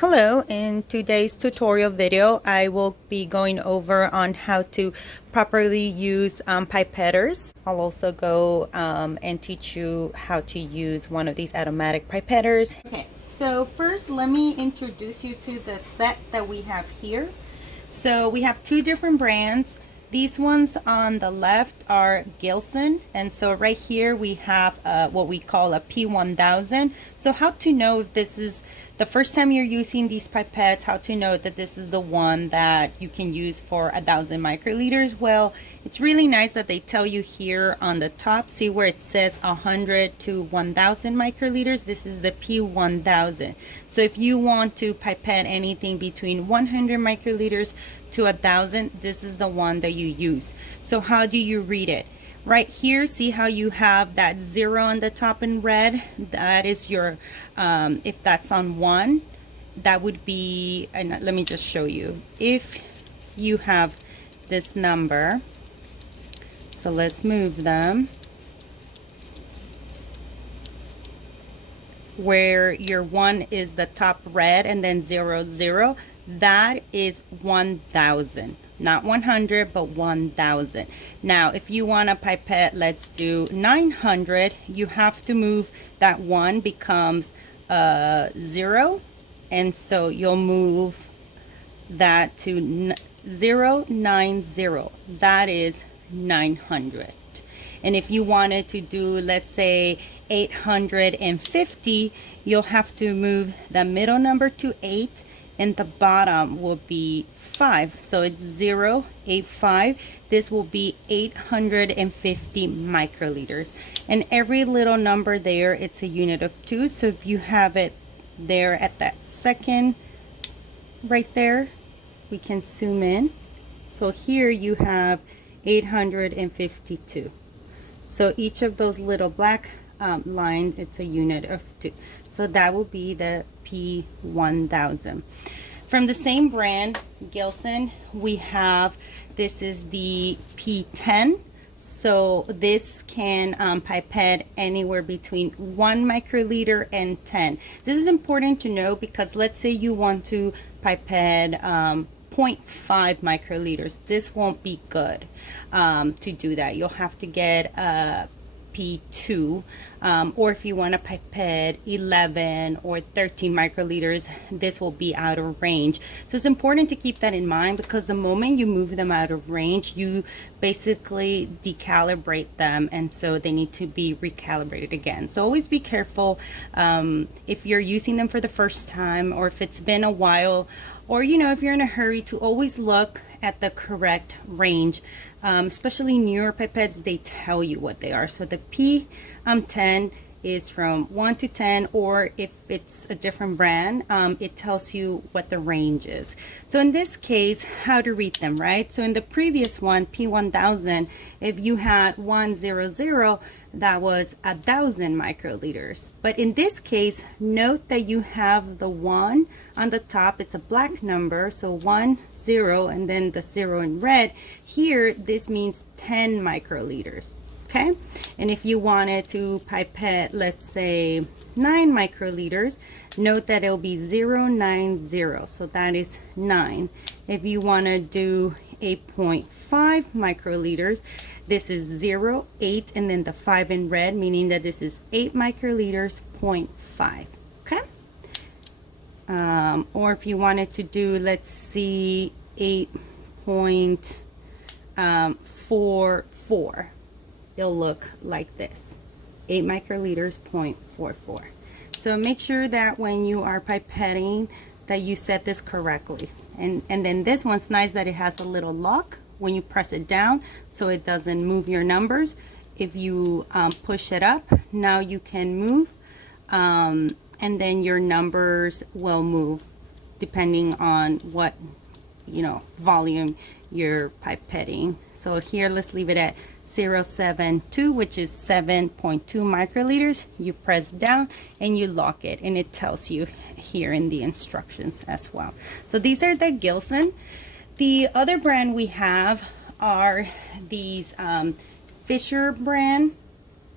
Hello, in today's tutorial video I will be going over on how to properly use pipettors. I'll also go and teach you how to use one of these automatic pipettors. Okay, so first let me introduce you to the set that we have here. So we have two different brands. These ones on the left are Gilson, and so right here we have what we call a P1000. So how to know if this is the first time you're using these pipettes, how to know that this is the one that you can use for 1,000 microliters? Well, it's really nice that they tell you here on the top, see where it says 100 to 1,000 microliters. This is the P1000. So if you want to pipette anything between 100 microliters to 1,000, this is the one that you use. So how do you read it? Right here, see how you have that 0 on the top in red? That is your, if that's on 1, that would be, and let me just show you. If you have this number, so let's move them, where your 1 is the top red and then 0, 0, that is 1,000. Not 100, but 1,000. Now, if you want a pipette, let's do 900, you have to move that 1 becomes 0. And so you'll move that to 090. That is 900. And if you wanted to do, let's say, 850, you'll have to move the middle number to 8. And the bottom will be 5, so it's 085. This will be 850 microliters, and every little number there, it's a unit of 2. So if you have it there at that second right there, we can zoom in. So here you have 852. So each of those little black lines, it's a unit of 2. So that will be the P1000. From the same brand, Gilson, we have, this is the P10. So this can pipette anywhere between 1 microliter and 10. This is important to know because let's say you want to pipette 0.5 microliters. This won't be good to do that. You'll have to get P2, or if you want to pipette 11 or 13 microliters, this will be out of range. So it's important to keep that in mind, because the moment you move them out of range, you basically decalibrate them, and so they need to be recalibrated again. So always be careful if you're using them for the first time, or if it's been a while, or if you're in a hurry, to always look at the correct range. Especially newer pipettes, they tell you what they are. So the P10 is from 1 to 10, or if it's a different brand, it tells you what the range is. So in this case, how to read them, right? So in the previous one, P1000, if you had 100, that was 1,000 microliters. But in this case, note that you have the 1 on the top. It's a black number, so 10, and then the 0 in red. Here, this means 10 microliters. Okay, and if you wanted to pipette, let's say 9 microliters, note that it'll be 090, so that is 9. If you want to do 8.5 microliters, this is 0.8, and then the 5 in red, meaning that this is 8 microliters, 0.5. Okay, or if you wanted to do, let's see, 8.44, it'll look like this, 8 microliters, 0.44. So make sure that when you are pipetting that you set this correctly. And then this one's nice that it has a little lock when you press it down, so it doesn't move your numbers. If you push it up, now you can move, and then your numbers will move depending on what volume you're pipetting. So here, let's leave it at 0.72, which is 7.2 microliters. You press down and you lock it, and it tells you here in the instructions as well. So these are the Gilson. The other brand we have are these Fisherbrand,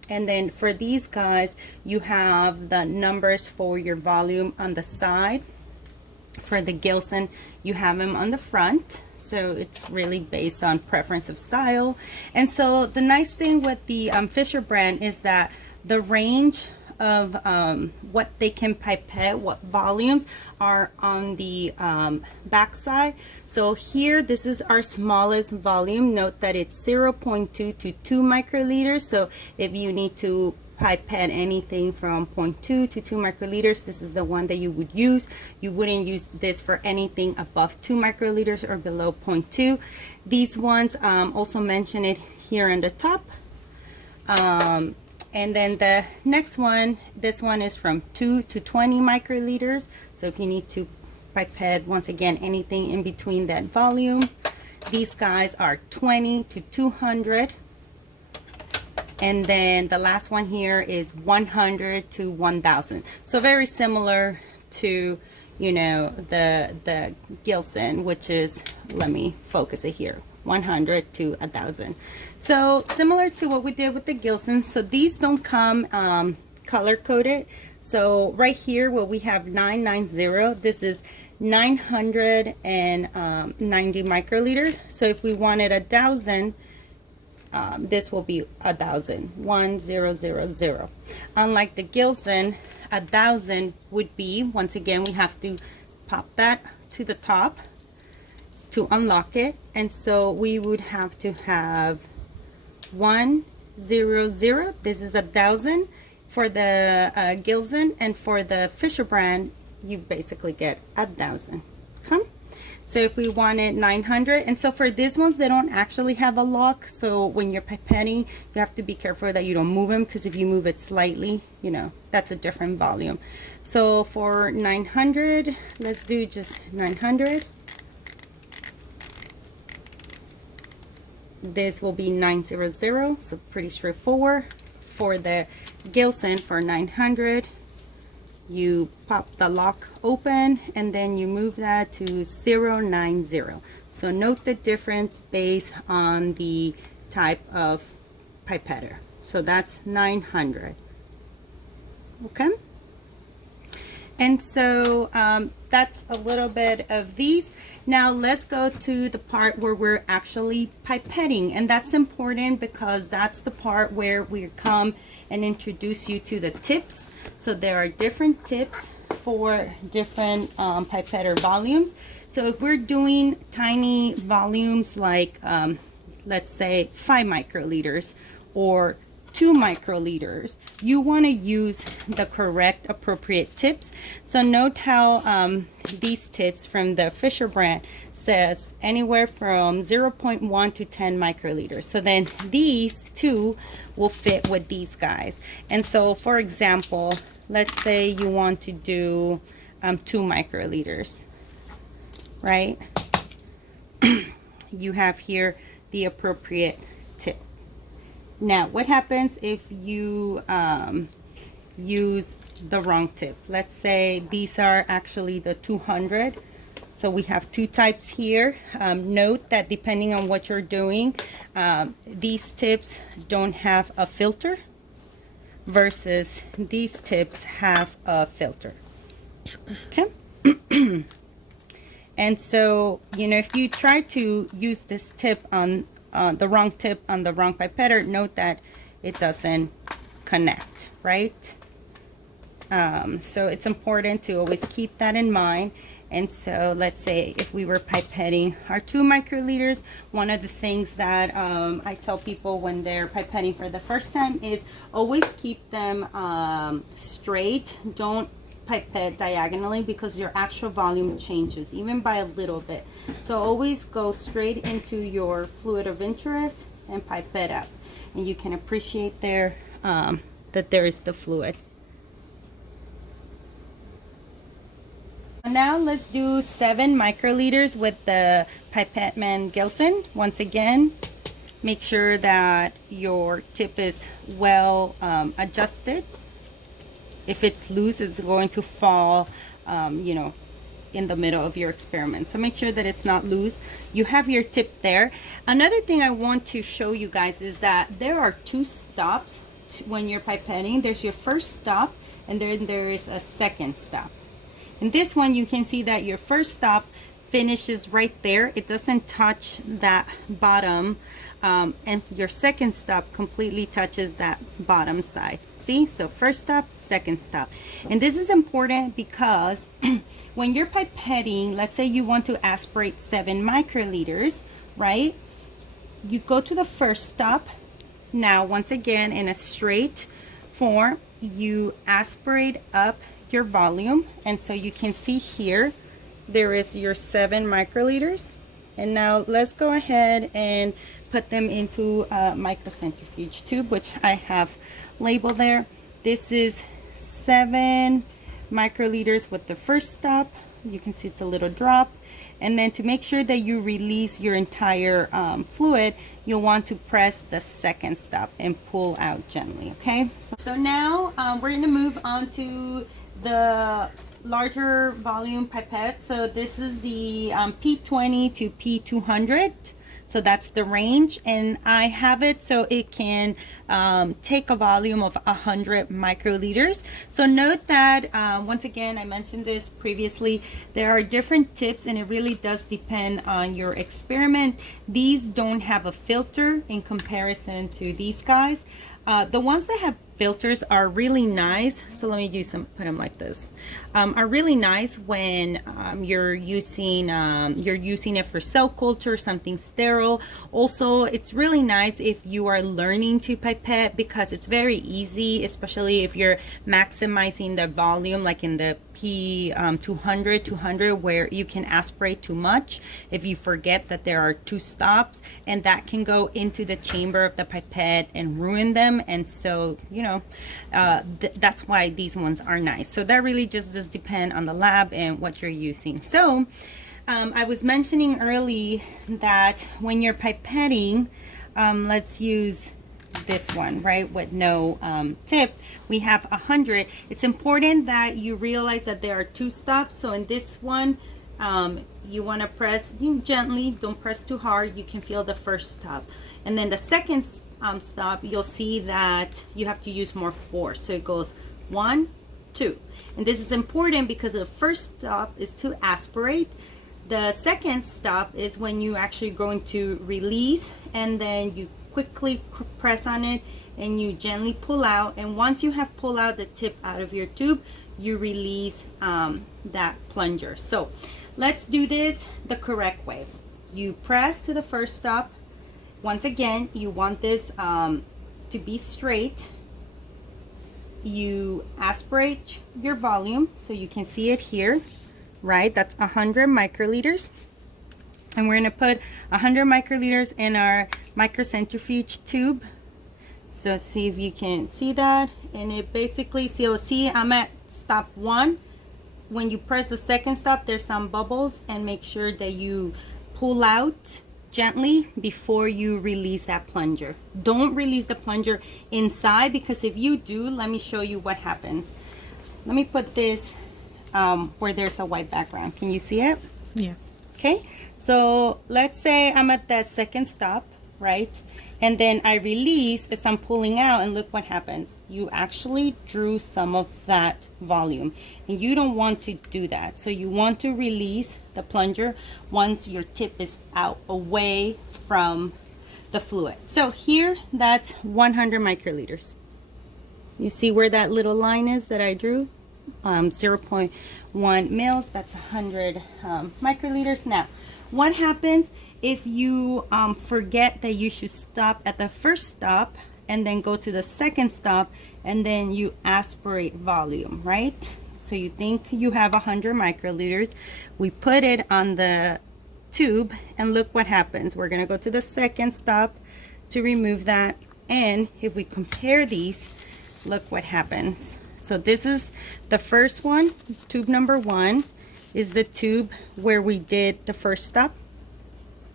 and then for these guys, you have the numbers for your volume on the side. For the Gilson, you have them on the front, so it's really based on preference of style. And so the nice thing with the Fisherbrand is that the range of what they can pipette, what volumes are on the back side. So here, this is our smallest volume. Note that it's 0.2 to 2 microliters. So if you need to pipette anything from 0.2 to 2 microliters, this is the one that you would use. You wouldn't use this for anything above 2 microliters or below 0.2. These ones also mention it here on the top. And then the next one, this one is from 2 to 20 microliters. So if you need to pipette, once again, anything in between that volume. These guys are 20 to 200. And then the last one here is 100 to 1000. So very similar to, you know, the Gilson, which is, let me focus it here, 100 to 1000. So similar to what we did with the Gilson. So these don't come color coded. So right here, where we have 990, this is 990 microliters. So if we wanted 1000, this will be 1000, 1000. Unlike the Gilson, 1000 would be, once again, we have to pop that to the top to unlock it. And so we would have to have 100. This is 1000 for the Gilson, and for the Fisherbrand, you basically get 1000. Come. So if we wanted 900, and so for these ones, they don't actually have a lock. So when you're pipetting, you have to be careful that you don't move them, because if you move it slightly, you know, that's a different volume. So for 900, let's do just 900. This will be 900, so pretty straightforward. For the Gilson, for 900, you pop the lock open and then you move that to 090. So note the difference based on the type of pipetter. So that's 900. Okay. And so that's a little bit of these. Now let's go to the part where we're actually pipetting, and that's important because that's the part where we come and introduce you to the tips. So there are different tips for different pipetter volumes. So if we're doing tiny volumes like let's say 5 microliters or 2 microliters, you want to use the correct appropriate tips. So note how these tips from the Fisherbrand says anywhere from 0.1 to 10 microliters. So then these two will fit with these guys. And so for example, let's say you want to do 2 microliters, right? You have here the appropriate tip. Now, what happens if you use the wrong tip? Let's say these are actually the 200. So we have two types here. Note that depending on what you're doing, these tips don't have a filter versus these tips have a filter. Okay. And so, you know, if you try to use this tip on the wrong tip on the wrong pipetter, note that it doesn't connect, right? So it's important to always keep that in mind. And so let's say if we were pipetting our 2 microliters, one of the things that I tell people when they're pipetting for the first time is always keep them straight. Don't pipette diagonally because your actual volume changes even by a little bit. So always go straight into your fluid of interest and pipette up, and you can appreciate there that there is the fluid. Now let's do 7 microliters with the Pipetman Gilson. Once again, make sure that your tip is well adjusted. If it's loose, it's going to fall, you know, in the middle of your experiment. So make sure that it's not loose. You have your tip there. Another thing I want to show you guys is that there are 2 stops when you're pipetting. There's your first stop, and then there is a second stop. In this one, you can see that your first stop finishes right there. It doesn't touch that bottom, and your second stop completely touches that bottom side. See, so first stop, second stop. And this is important because when you're pipetting, let's say you want to aspirate 7 microliters, right? You go to the first stop. Now, once again, in a straight form, you aspirate up your volume. And so you can see here, there is your 7 microliters. And now let's go ahead and put them into a microcentrifuge tube, which I have labeled there. This is 7 microliters with the first stop. You can see it's a little drop. And then to make sure that you release your entire fluid, you'll want to press the second stop and pull out gently, okay? So now we're gonna move on to the larger volume pipette. So this is the P20 to P200. So that's the range, and I have it so it can take a volume of 100 microliters. So note that, once again, I mentioned this previously, there are different tips and it really does depend on your experiment. These don't have a filter in comparison to these guys. The ones that have filters are really nice. So let me put them like this. Are really nice when you're using it for cell culture, something sterile. Also, it's really nice if you are learning to pipette because it's very easy, especially if you're maximizing the volume, like in the P200 where you can aspirate too much if you forget that there are 2 stops, and that can go into the chamber of the pipette and ruin them. And so, you know, that's why these ones are nice. So that really just does depend on the lab and what you're using. So I was mentioning early that when you're pipetting, let's use this one, right, with no tip, we have 100. It's important that you realize that there are 2 stops. So in this one, you want to press gently, don't press too hard. You can feel the first stop, and then the second stop, you'll see that you have to use more force. So it goes 1, 2, and this is important because the first stop is to aspirate. The second stop is when you actually going to release, and then you quickly press on it and you gently pull out. And once you have pulled out the tip out of your tube, you release that plunger. So let's do this the correct way. You press to the first stop. Once again, you want this to be straight. You aspirate your volume, so you can see it here, right? That's 100 microliters. And we're gonna put 100 microliters in our microcentrifuge tube. So see if you can see that. And it basically, so see, I'm at stop 1. When you press the second stop, there's some bubbles, and make sure that you pull out gently before you release that plunger. Don't release the plunger inside, because if you do, let me show you what happens. Let me put this where there's a white background. Can you see it? Yeah. Okay, so let's say I'm at that second stop, right? And then I release as I'm pulling out, and look what happens. You actually drew some of that volume, and you don't want to do that. So you want to release the plunger once your tip is out away from the fluid. So here, that's 100 microliters. You see where that little line is that I drew? 0.1 mils, that's 100 microliters. Now, what happens if you forget that you should stop at the first stop and then go to the second stop, and then you aspirate volume, right? So you think you have 100 microliters. We put it on the tube, and look what happens. We're gonna go to the second stop to remove that, and if we compare these, look what happens. So this is the first one. Tube number 1 is the tube where we did the first stop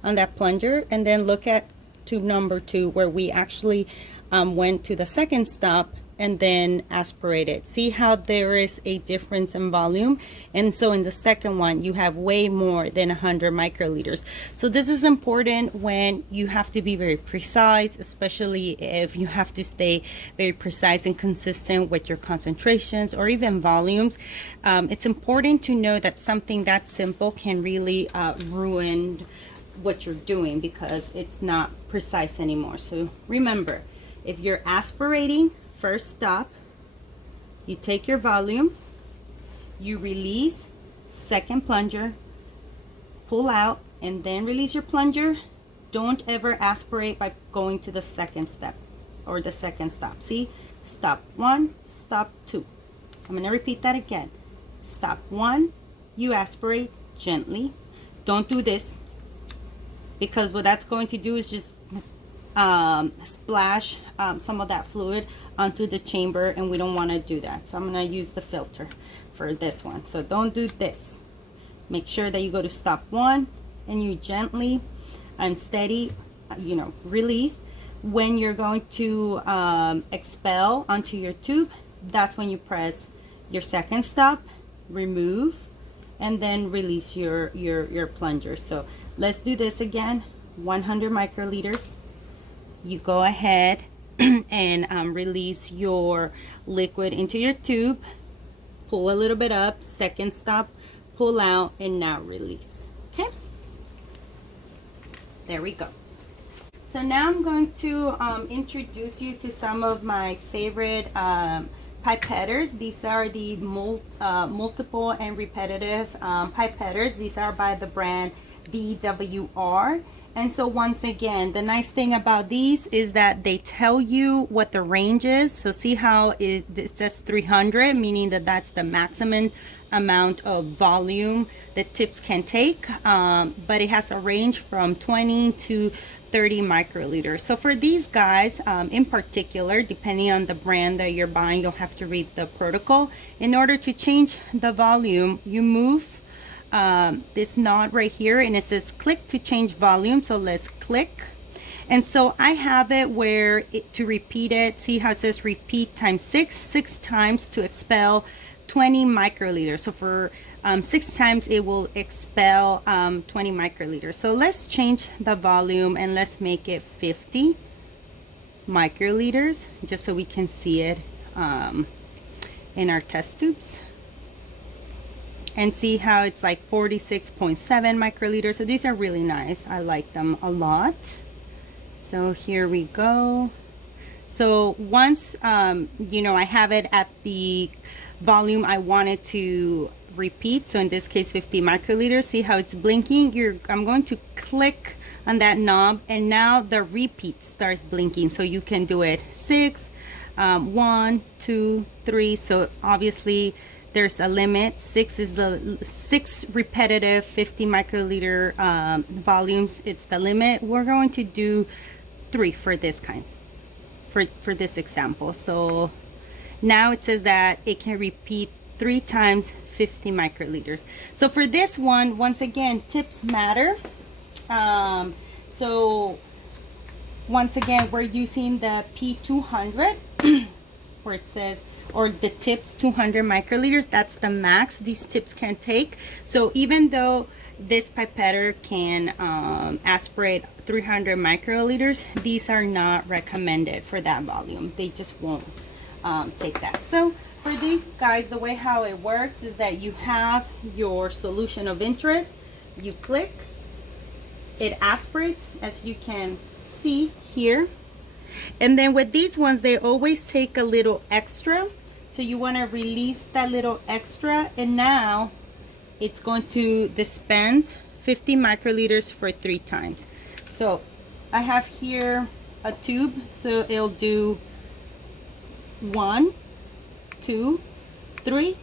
on that plunger, and then look at tube number 2 where we actually went to the second stop and then aspirate it. See how there is a difference in volume? And so in the second one, you have way more than 100 microliters. So this is important when you have to be very precise, especially if you have to stay very precise and consistent with your concentrations or even volumes. It's important to know that something that simple can really ruin what you're doing because it's not precise anymore. So remember, if you're aspirating, first stop, you take your volume, you release, second plunger, pull out, and then release your plunger. Don't ever aspirate by going to the second step or the second stop. See, stop one, stop two. I'm going to repeat that again. Stop one, you aspirate gently. Don't do this, because what that's going to do is just splash some of that fluid onto the chamber, and we don't want to do that. So I'm going to use the filter for this one. So don't do this. Make sure that you go to stop one and you gently and steady, you know, release. When you're going to expel onto your tube, that's when you press your second stop, remove, and then release your plunger. So let's do this again. 100 microliters. You go ahead and release your liquid into your tube, pull a little bit up, second stop, pull out, and now release. Okay, there we go. So now I'm going to introduce you to some of my favorite pipettors. These are the multiple and repetitive pipettors. These are by the brand VWR. And so once again, the nice thing about these is that they tell you what the range is. So see how it says 300, meaning that that's the maximum amount of volume that tips can take, but it has a range from 20 to 30 microliters. So for these guys in particular, depending on the brand that you're buying, you'll have to read the protocol. In order to change the volume, you move this knob right here, and it says click to change volume. So let's click. And so I have it where to repeat it, see how it says repeat times 6 times to expel 20 microliters. So for 6 times it will expel 20 microliters. So let's change the volume and let's make it 50 microliters just so we can see it in our test tubes. And see how it's like 46.7 microliters. So these are really nice. I like them a lot. So here we go. So once you know, I have it at the volume I wanted to repeat, so in this case 50 microliters, see how it's blinking? I'm going to click on that knob, and now the repeat starts blinking. So you can do it 6, 1, 2, 3. So obviously there's a limit. 6 is the 6 repetitive 50 microliter volumes. It's the limit. We're going to do 3 for this kind, for this example. So now it says that it can repeat 3 times 50 microliters. So for this one, once again, tips matter. So once again, we're using the P200 where it says, or the tips 200 microliters. That's the max these tips can take. So even though this pipetter can aspirate 300 microliters, these are not recommended for that volume. They just won't take that. So for these guys, the way how it works is that you have your solution of interest, you click, it aspirates, as you can see here. And then with these ones, they always take a little extra. So you want to release that little extra, and now it's going to dispense 50 microliters for 3 times. So I have here a tube, so it'll do 1, 2, 3,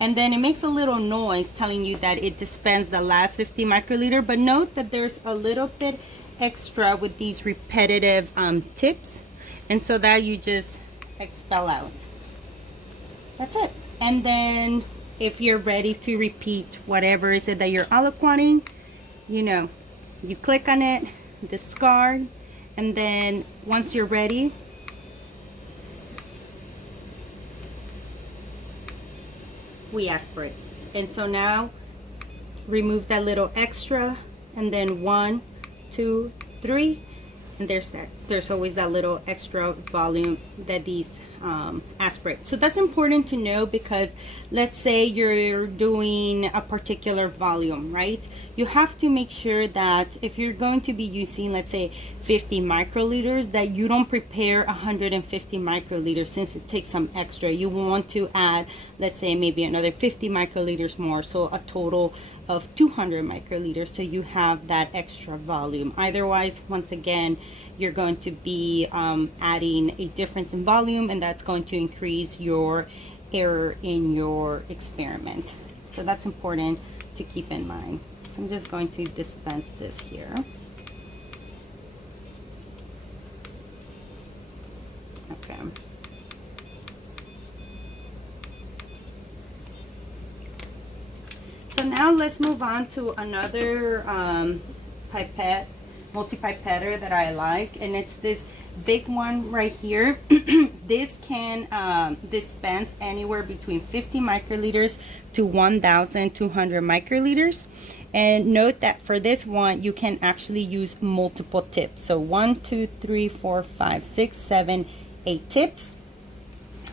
and then it makes a little noise telling you that it dispensed the last 50 microliter. But note that there's a little bit extra with these repetitive tips, and so that you just expel out. That's it. And then if you're ready to repeat whatever is it that you're aliquoting, you know, you click on it, discard, and then once you're ready, we aspirate. And so now remove that little extra, and then 1, 2, 3, and there's always that little extra volume that these aspirate. So that's important to know, because let's say you're doing a particular volume, right? You have to make sure that if you're going to be using, let's say 50 microliters, that you don't prepare 150 microliters, since it takes some extra. You want to add, let's say, maybe another 50 microliters more, so a total of 200 microliters, so you have that extra volume. Otherwise, once again, you're going to be adding a difference in volume, and that's going to increase your error in your experiment. So that's important to keep in mind. So I'm just going to dispense this here. Okay. So now let's move on to another pipette, multi-pipetter that I like, and it's this big one right here. This can dispense anywhere between 50 microliters to 1,200 microliters. And note that for this one, you can actually use multiple tips. So 1, 2, 3, 4, 5, 6, 7, 8 tips.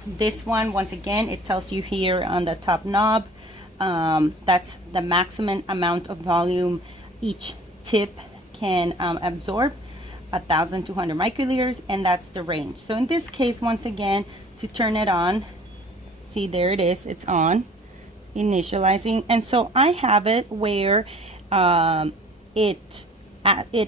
This one, once again, it tells you here on the top knob, that's the maximum amount of volume each tip can absorb, 1,200 microliters, and that's the range. So in this case, once again, to turn it on, see, there it is, it's on, initializing. And so I have it where it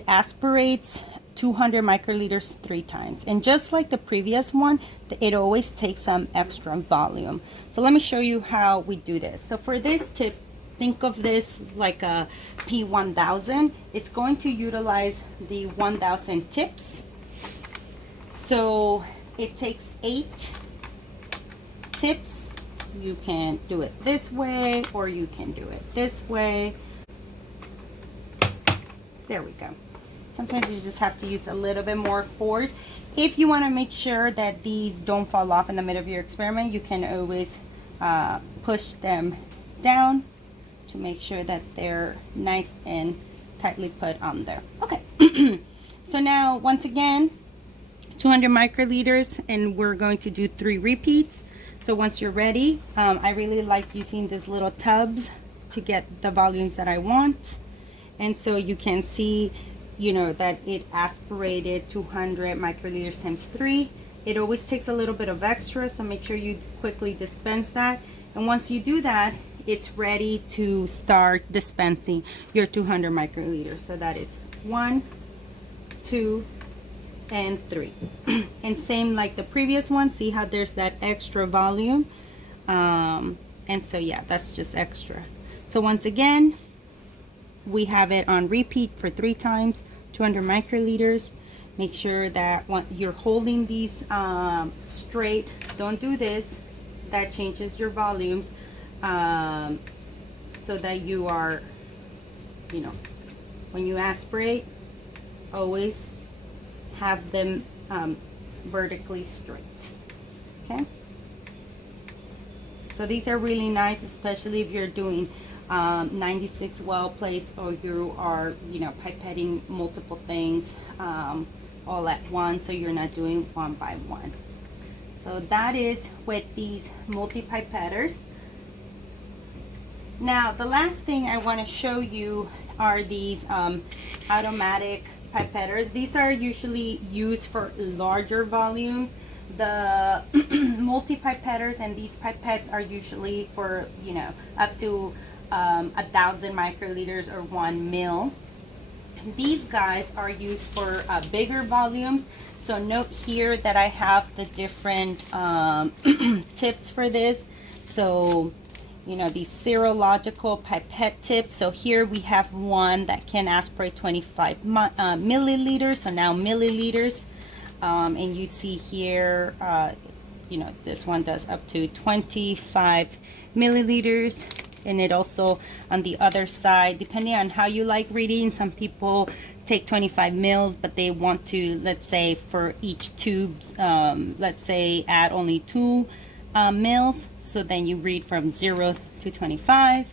aspirates 200 microliters 3 times, and just like the previous one, it always takes some extra volume. So let me show you how we do this. So for this tip, think of this like a P1000. It's going to utilize the 1000 tips. So it takes 8 tips. You can do it this way, or you can do it this way. There we go. Sometimes you just have to use a little bit more force. If you want to make sure that these don't fall off in the middle of your experiment, you can always push them down to make sure that they're nice and tightly put on there. Okay. So now, once again, 200 microliters, and we're going to do 3 repeats. So once you're ready, I really like using these little tubs to get the volumes that I want. And so you can see, you know, that it aspirated 200 microliters times 3. It always takes a little bit of extra, so make sure you quickly dispense that. And once you do that, it's ready to start dispensing your 200 microliters. So that is 1, 2, and 3. And same like the previous one, see how there's that extra volume. And so yeah, that's just extra. So once again, we have it on repeat for 3 times, 200 microliters. Make sure that when you're holding these straight, don't do this, that changes your volumes, so that you are, you know, when you aspirate, always have them vertically straight. Okay, so these are really nice, especially if you're doing 96 well plates, or you are, you know, pipetting multiple things all at once, so you're not doing one by one. So that is with these multi-pipettors. Now the last thing I want to show you are these automatic pipettors. These are usually used for larger volumes. The multi-pipettors and these pipettes are usually for, you know, up to 1,000 microliters or 1 mil. These guys are used for bigger volumes. So note here that I have the different tips for this. So, you know, these serological pipette tips. So here we have one that can aspirate 25 milliliters. So now milliliters. And you see here, you know, this one does up to 25 milliliters. And it also, on the other side, depending on how you like reading, some people take 25 mils, but they want to, let's say for each tube, let's say add only 2 mils. So then you read from 0 to 25,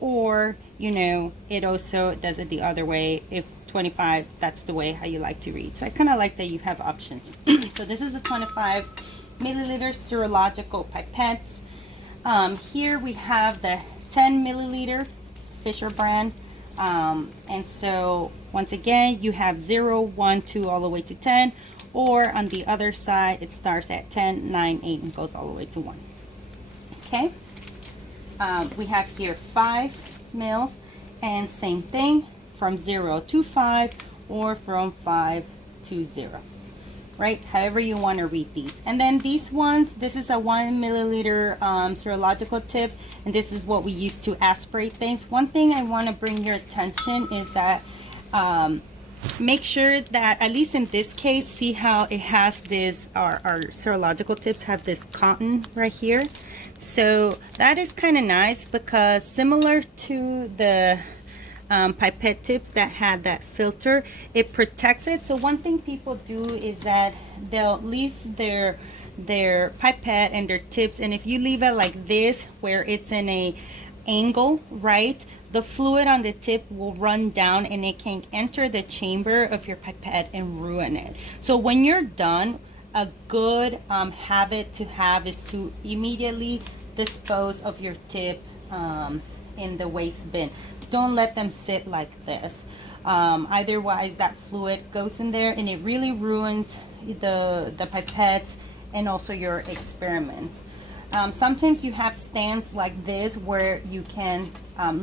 or you know, it also does it the other way. If 25, that's the way how you like to read. So I kind of like that you have options. So this is the 25 milliliter serological pipettes. Here we have the 10 milliliter Fisherbrand. And so once again, you have 0, 1, 2, all the way to 10, or on the other side, it starts at 10, 9, 8, and goes all the way to 1. Okay. We have here 5 mils, and same thing from 0 to 5, or from 5 to 0. Right, however you want to read these. And then these ones, this is a 1 milliliter serological tip, and this is what we use to aspirate things. One thing I want to bring your attention is that make sure that, at least in this case, see how it has this, our serological tips have this cotton right here. So that is kind of nice, because similar to the pipette tips that had that filter, it protects it. So one thing people do is that they'll leave their pipette and their tips, and if you leave it like this where it's in a angle, right, the fluid on the tip will run down and it can enter the chamber of your pipette and ruin it. So when you're done, a good habit to have is to immediately dispose of your tip in the waste bin. Don't let them sit like this. Otherwise that fluid goes in there and it really ruins the pipettes and also your experiments. Sometimes you have stands like this where you can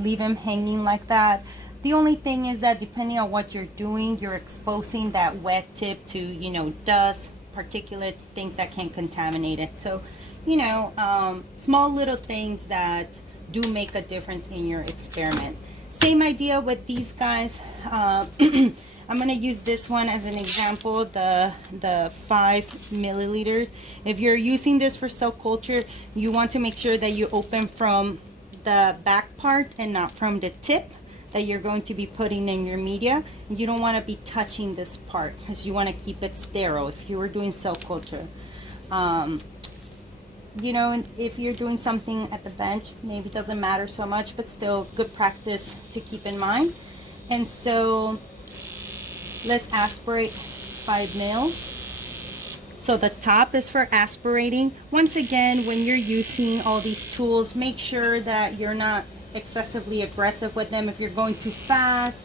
leave them hanging like that. The only thing is that depending on what you're doing, you're exposing that wet tip to, you know, dust, particulates, things that can contaminate it. So, you know, small little things that do make a difference in your experiment. Same idea with these guys. I'm going to use this one as an example, the 5 milliliters. If you're using this for cell culture, you want to make sure that you open from the back part and not from the tip that you're going to be putting in your media. You don't want to be touching this part because you want to keep it sterile if you were doing cell culture. You know, if you're doing something at the bench, maybe it doesn't matter so much, but still good practice to keep in mind. And so let's aspirate 5 mils. So the top is for aspirating. Once again, when you're using all these tools, make sure that you're not excessively aggressive with them. If you're going too fast,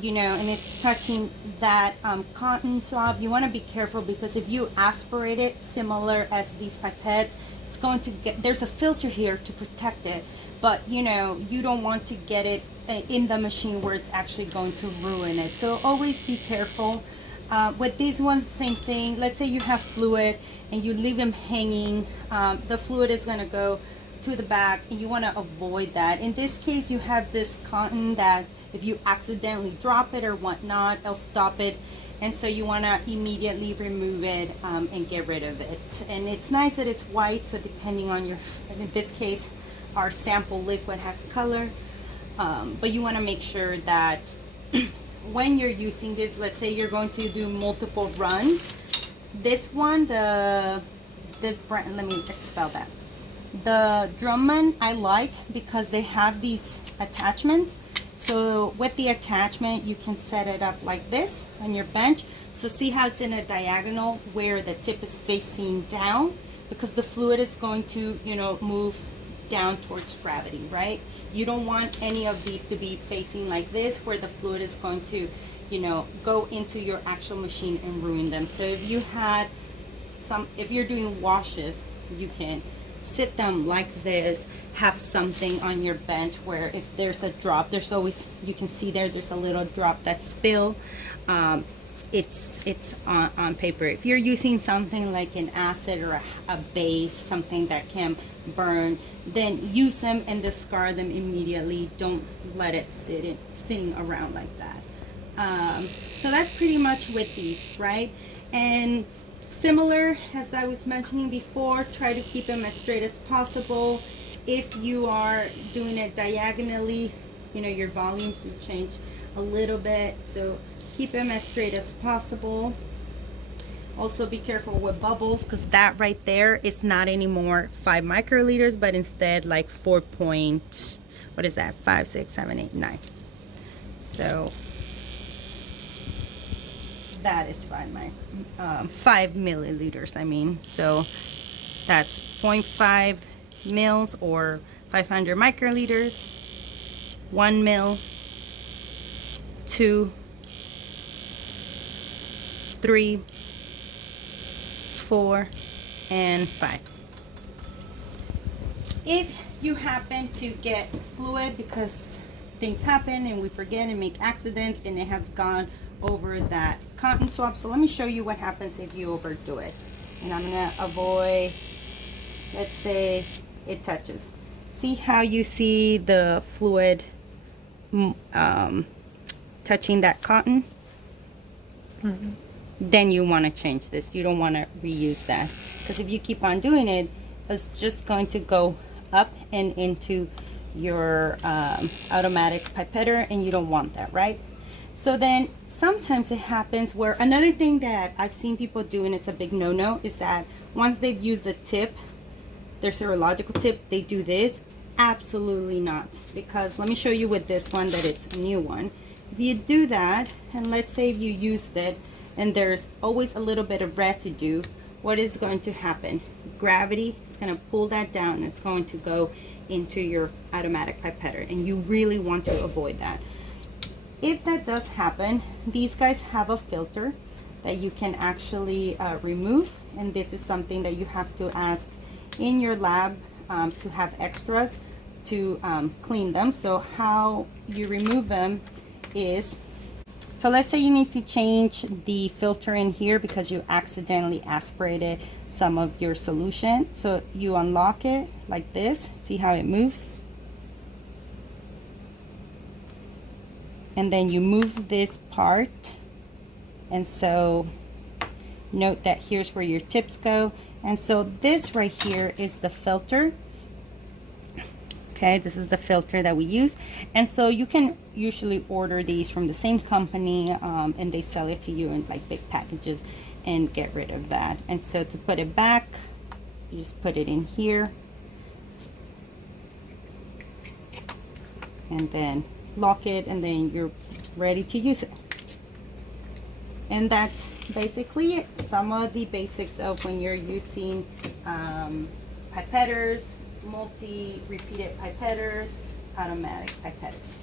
you know, and it's touching that cotton swab, you want to be careful, because if you aspirate it similar as these pipettes, it's going to get, there's a filter here to protect it, but you know, you don't want to get it in the machine where it's actually going to ruin it. So always be careful. With these ones, same thing. Let's say you have fluid and you leave them hanging, the fluid is going to go to the back, and you want to avoid that. In this case, you have this cotton that if you accidentally drop it or whatnot, it'll stop it, and so you want to immediately remove it and get rid of it. And it's nice that it's white, so depending on your, in this case our sample liquid has color, but you want to make sure that when you're using this, let's say you're going to do multiple runs, this one, this brand, let me spell that, the Drummond, I like because they have these attachments. So with the attachment, you can set it up like this on your bench. So see how it's in a diagonal where the tip is facing down, because the fluid is going to, you know, move down towards gravity, right? You don't want any of these to be facing like this where the fluid is going to, you know, go into your actual machine and ruin them. So if you had some, if you're doing washes, you can sit them like this, have something on your bench where if there's a drop, there's always, you can see there's a little drop that spill. It's on paper. If you're using something like an acid or a base, something that can burn, then use them and discard them immediately. Don't let it sitting around like that. So that's pretty much with these, right? And similar as I was mentioning before, try to keep them as straight as possible. If you are doing it diagonally, you know, your volumes will change a little bit, so keep them as straight as possible. Also be careful with bubbles, because that right there is not anymore 5 microliters, but instead like 4 point, what is that, 5, 6, 7, 8, 9. So that is 5 milliliters, I mean. So that's 0.5 mils or 500 microliters, 1 mil, 2, 3, 4, and 5. If you happen to get fluid, because things happen and we forget and make accidents, and it has gone over that cotton swab. So let me show you what happens if you overdo it. And I'm gonna avoid, let's say it touches. See how you see the fluid touching that cotton? Mm-hmm. Then you want to change this. You don't want to reuse that, because if you keep on doing it, it's just going to go up and into your automatic pipetter, and you don't want that, right? So then sometimes it happens where, another thing that I've seen people do, and it's a big no-no, is that once they've used the tip, their serological tip, they do this. Absolutely not, because let me show you with this one that it's a new one. If you do that, and let's say if you used it and there's always a little bit of residue, what is going to happen? Gravity is going to pull that down. It's going to go into your automatic pipetter, and you really want to avoid that. If that does happen, these guys have a filter that you can actually remove, and this is something that you have to ask in your lab to have extras to clean them. So how you remove them is, so let's say you need to change the filter in here because you accidentally aspirated some of your solution. So you unlock it like this. See how it moves? And then you move this part. And so note that here's where your tips go. And so this right here is the filter. Okay, this is the filter that we use. And so you can usually order these from the same company, and they sell it to you in like big packages, and get rid of that. And so to put it back, you just put it in here and then lock it, and then you're ready to use it. And that's basically it. Some of the basics of when you're using pipettors, multi-repeated pipettors, automatic pipettors.